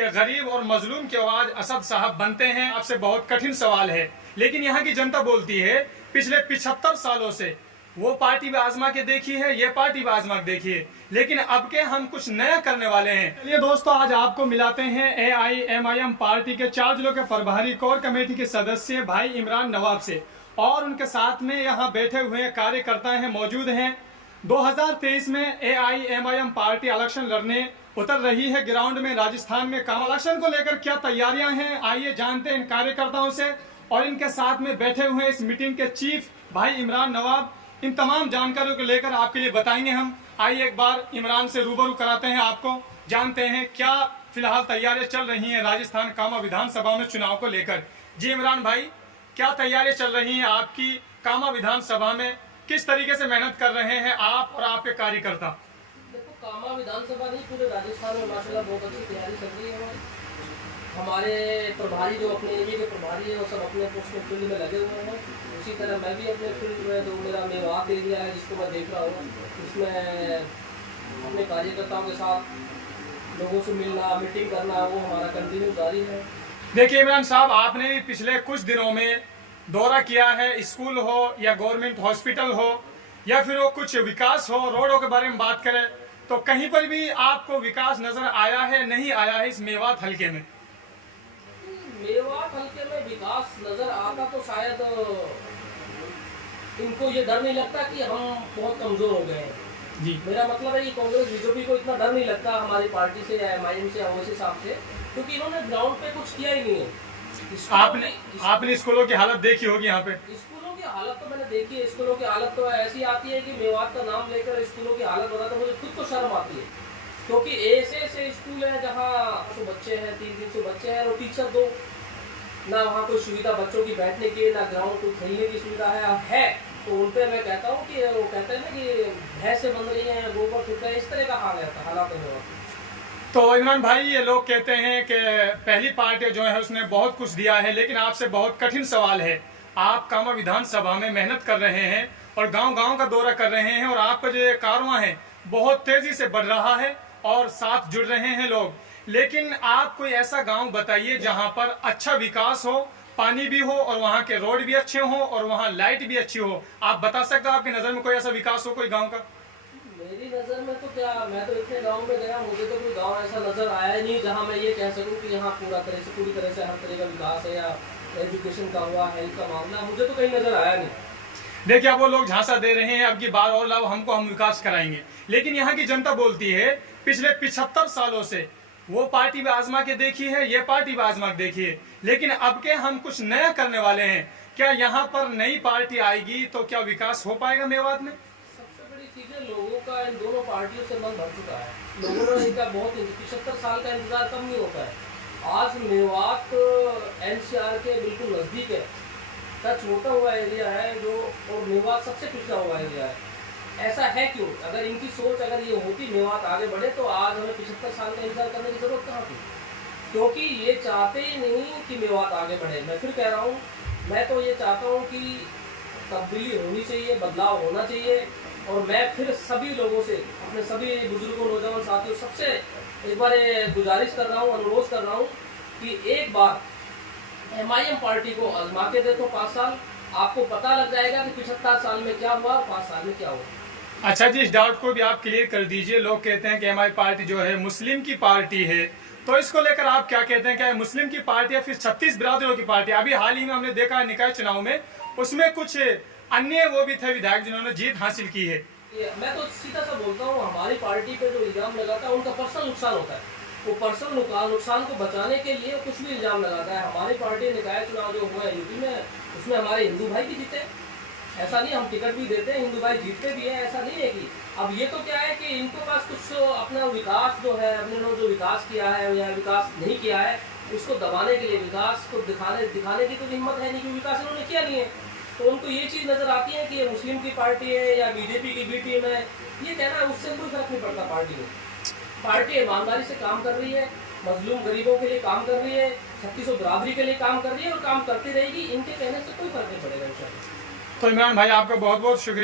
कि गरीब और मजलूम की आवाज असद साहब बनते हैं। आपसे बहुत कठिन सवाल है, लेकिन यहाँ की जनता बोलती है पिछले 75 सालों से वो पार्टी भी आजमा के देखी है, ये पार्टी भी आजमा के देखी है, लेकिन अब के हम कुछ नया करने वाले हैं। चलिए दोस्तों, आज आपको मिलाते हैं AIMIM पार्टी के 4 जिलों के प्रभारी कोर कमेटी के सदस्य भाई इमरान नवाब से, और उनके साथ में यहाँ बैठे हुए कार्यकर्ता हैं, मौजूद हैं। 2023 में AIMIM पार्टी इलेक्शन लड़ने उतर रही है ग्राउंड में राजस्थान में। काम इलेक्शन को लेकर क्या तैयारियां हैं, आइए जानते हैं इन कार्यकर्ताओं से। और इनके साथ में बैठे हुए इस मीटिंग के चीफ भाई इमरान नवाब इन तमाम जानकारियों को लेकर आपके लिए बताएंगे हम। आइए एक बार इमरान से रूबरू कराते हैं आपको, जानते हैं क्या फिलहाल तैयारियां चल रही हैं राजस्थान कामा विधानसभा में चुनाव को लेकर। जी इमरान भाई, क्या तैयारियां चल रही हैं आपकी कामा विधानसभा में, किस तरीके से मेहनत कर रहे हैं आप और आपके कार्यकर्ता? देखो, कामा विधानसभा नहीं, पूरे राजस्थान में माशाल्लाह बहुत अच्छी तैयारी चल रही है। हमारे प्रभारी जो अपने एरिया के प्रभारी है वो सब अपने अपने फील्ड में लगे हुए हैं। उसी तरह मैं भी अपने फील्ड में, जो मेरा मेवात एरिया है जिसको मैं देख रहा हूँ, उसमें अपने कार्यकर्ताओं के साथ लोगों से मिलना, मीटिंग करना, वो हमारा कंटिन्यू जारी है। देखिए इमरान साहब, आपने भी पिछले कुछ दिनों में दौरा किया है, स्कूल हो या गवर्नमेंट हॉस्पिटल हो या फिर वो कुछ विकास हो, रोडों के बारे में बात करें तो कहीं पर भी आपको विकास नजर आया है, नहीं आया है इस मेवात हल्के में? मेवात हल्के में विकास नजर आता तो शायद इनको ये डर नहीं लगता कि हम बहुत कमजोर हो गए हैं। जी, मेरा मतलब है कि कांग्रेस बीजेपी को इतना डर नहीं लगता हमारी पार्टी से या MIM से या ओवैसी साहब से, क्योंकि इन्होंने ग्राउंड पे कुछ किया ही नहीं है। आपने स्कूलों की हालत देखी होगी यहाँ पे। स्कूलों की हालत तो मैंने देखी है। स्कूलों की हालत तो ऐसी आती है कि मेवात का नाम लेकर स्कूलों की हालत बता तो मुझे खुद को शर्म आती है, क्योंकि ऐसे स्कूल है जहाँ 100 बच्चे हैं, 300 बच्चे हैं, और टीचर दो ना, वहाँ कोई सुविधा बच्चों की बैठने की, ना ग्राउंड को खेलने की सुविधा है तो उन पर मैं कहता हूँ कि वो कहते हैं ना कि भैंसे बन रही हैं, गोबर टूट रहा है, इस तरह का हालात है। तो इमरान भाई, ये लोग कहते हैं कि पहली पार्टी जो है उसने बहुत कुछ दिया है, लेकिन आपसे बहुत कठिन सवाल है। आप कामा विधानसभा में मेहनत कर रहे हैं और गांव-गांव का दौरा कर रहे हैं, और आपका जो ये कारवां है बहुत तेजी से बढ़ रहा है और साथ जुड़ रहे हैं लोग, लेकिन आप कोई ऐसा गांव बताइए जहां पर अच्छा विकास हो, पानी भी हो और वहां के रोड भी अच्छे हो और वहां लाइट भी अच्छी हो। आप बता सकते हो आपकी नजर में कोई ऐसा विकास हो कोई गांव का? मेरी नज़र में तो क्या, मैं तो इतने गांव में गया, मुझे तो कोई गांव ऐसा नज़र आया ही नहीं जहां मैं ये कह सकूं कि यहाँ पूरी तरह से हर तरह का विकास है, या एजुकेशन का हुआ, हेल्थ का मामला, मुझे तो कहीं नज़र आया नहीं। देखिए, अब वो लोग झांसा दे रहे हैं अब की बार और लाओ हमको, हम विकास कराएंगे, लेकिन यहाँ की जनता बोलती है पिछले 75 सालों से वो पार्टी भी आजमा के देखी है, ये पार्टी भी आजमा के देखी है, लेकिन अब के हम कुछ नया करने वाले हैं। क्या यहाँ पर नई पार्टी आएगी तो क्या विकास हो पाएगा मेवात में? सबसे बड़ी चीज़ है, लोगों का इन दोनों पार्टियों से मन भर चुका है। लोगों ने इनका बहुत 75 साल का इंतजार कम नहीं होता है। आज मेवात NCR के बिल्कुल नज़दीक है, टच होता हुआ एरिया है जो, और मेवात सबसे पिछड़ा हुआ एरिया है। ऐसा है क्यों? अगर इनकी सोच अगर ये होती मेवात आगे बढ़े तो आज हमें 75 साल का इंतजार करने की जरूरत कहाँ थी? क्योंकि ये चाहते ही नहीं कि मेवात आगे बढ़े। मैं फिर कह रहा हूँ, मैं तो ये चाहता हूँ कि तब्दीली होनी चाहिए, बदलाव होना चाहिए। और मैं फिर सभी लोगों से, अपने सभी बुजुर्गों, नौजवान साथियों, सबसे एक बार गुजारिश कर रहा हूँ, अनुरोध कर रहा हूँ कि एक बार MIM पार्टी को आजमा के देखो 5 साल, आपको पता लग जाएगा कि 75 साल में क्या हुआ और 5 साल में क्या हुआ। अच्छा जी, इस डाउट को भी आप क्लियर कर दीजिए। लोग कहते हैं कि हमारी पार्टी जो है मुस्लिम की पार्टी है, तो इसको लेकर आप क्या कहते हैं? क्या मुस्लिम की पार्टी या फिर 36 बिरादरों की पार्टी? अभी हाल ही में हमने देखा निकाय चुनाव में, उसमें कुछ अन्य वो भी थे विधायक जिन्होंने जीत हासिल की है। मैं तो सीधा सा बोलता हूँ, हमारी पार्टी पे जो इल्जाम लगाता है उनका पर्सनल नुकसान होता है। वो पर्सनल नुकसान को बचाने के लिए कुछ भी इल्जाम लगाता है। हमारी पार्टी निकाय चुनाव जो हुआ है यूपी में, उसमें हमारे हिंदू भाई भी जीते। ऐसा नहीं, हम टिकट भी देते हैं, हिंदू भाई जीतते भी है, ऐसा नहीं है कि। अब ये तो क्या है कि इनको पास कुछ अपना विकास जो है, अपने लोग जो विकास किया है या विकास नहीं किया है, उसको दबाने के लिए, विकास को दिखाने की तो हिम्मत है नहीं, क्योंकि विकास इन्होंने किया नहीं है। तो उनको ये चीज़ नज़र आती है कि ये मुस्लिम की पार्टी है या बीजेपी की बी टीम है, ये कहना उससे कोई फर्क नहीं पड़ता। पार्टी ईमानदारी से काम कर रही है, मजलूम गरीबों के लिए काम कर रही है, 3600 बरादरी के लिए काम कर रही है और काम करती रहेगी। इनके कहने से कोई फर्क नहीं पड़ेगा इंशाल्लाह। तो इमरान भाई, आपका बहुत बहुत शुक्रिया।